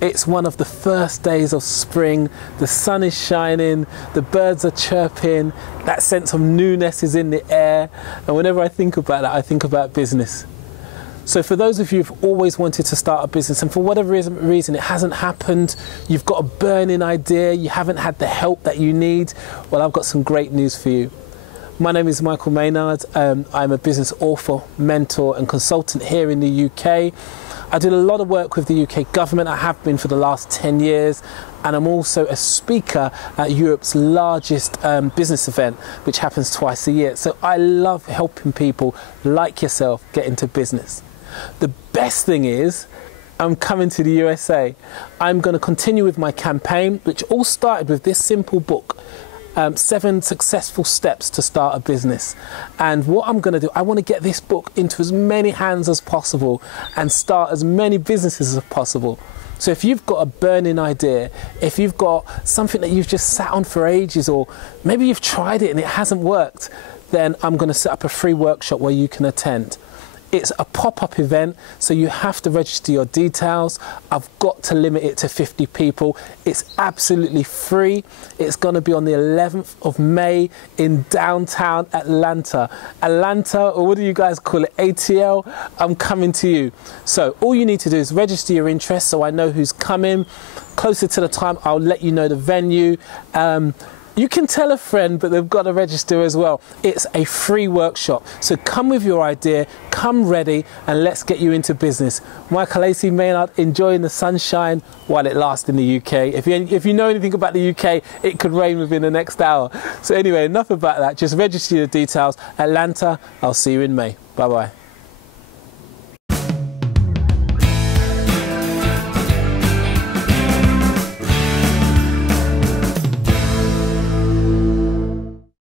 It's one of the first days of spring. The sun is shining, the birds are chirping, that sense of newness is in the air. And whenever I think about that, I think about business. So for those of you who've always wanted to start a business and for whatever reason it hasn't happened, you've got a burning idea, you haven't had the help that you need, well, I've got some great news for you. My name is Michael Maynard. I'm a business author, mentor and consultant here in the UK. I did a lot of work with the UK government. I have been for the last 10 years, and I'm also a speaker at Europe's largest business event, which happens twice a year. So I love helping people like yourself get into business. The best thing is, I'm coming to the USA. I'm going to continue with my campaign, which all started with this simple book, 7 Successful Steps to Start a Business. And what I'm going to do, I want to get this book into as many hands as possible and start as many businesses as possible. So if you've got a burning idea, if you've got something that you've just sat on for ages, or maybe you've tried it and it hasn't worked, then I'm going to set up a free workshop where you can attend. It's a pop-up event, so you have to register your details. I've got to limit it to 50 people. It's absolutely free. It's going to be on the 11th of May in downtown Atlanta. Atlanta, or what do you guys call it, ATL? I'm coming to you. So all you need to do is register your interest so I know who's coming. Closer to the time, I'll let you know the venue. You can tell a friend, but they've got to register as well. It's a free workshop. So come with your idea, come ready, and let's get you into business. Michael A.C. Maynard, enjoying the sunshine while it lasts in the UK. If you know anything about the UK, it could rain within the next hour. So anyway, enough about that. Just register your details. Atlanta, I'll see you in May. Bye-bye.